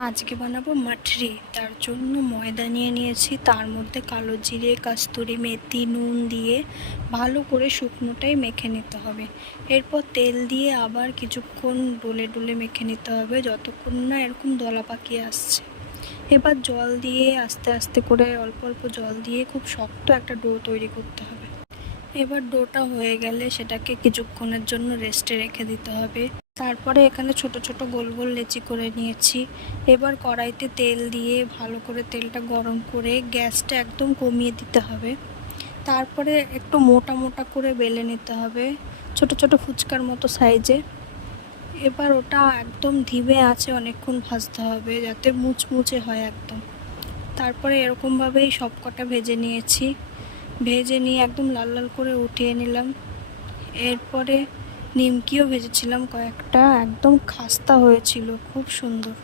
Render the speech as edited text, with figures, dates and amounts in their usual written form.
আজকে বানাবো মাঠরি। তার জন্য ময়দা নিয়ে নিয়েছি, তার মধ্যে কালো জিরে, কাস্তুরি মেথি, নুন দিয়ে ভালো করে শুকনোটাই মেখে নিতে হবে। এরপর তেল দিয়ে আবার কিছুক্ষণ ডলে ডলে মেখে নিতে হবে, যতক্ষণ না এরকম দলা পাকিয়ে আসছে। এবার জল দিয়ে আস্তে আস্তে করে অল্প অল্প জল দিয়ে খুব শক্ত একটা ডো তৈরি করতে হবে। এবার ডোটা হয়ে গেলে সেটাকে কিছুক্ষণের জন্য রেস্টে রেখে দিতে হবে। তারপরে এখানে ছোট ছোট গোল গোল লেচি করে নিয়েছি। এবার কড়াইতে তেল দিয়ে ভালো করে তেলটা গরম করে গ্যাসটা একদম কমিয়ে দিতে হবে। তারপরে একটু মোটা মোটা করে বেলে নিতে হবে, ছোট ছোট ফুচকার মতো সাইজে। এবার ওটা একদম ধিমে আঁচে অনেকক্ষণ ভাজতে হবে, যাতে মুচমুচে হয় একদম। তারপরে এরকমভাবেই সব কটা ভেজে নিয়েছি। ভেজে নিয়ে একদম লাল লাল করে উঠিয়ে নিলাম। এরপরে নিমকিও ভেজেছিলাম কয়েকটা, একদম খাস্তা হয়েছিল, খুব সুন্দর।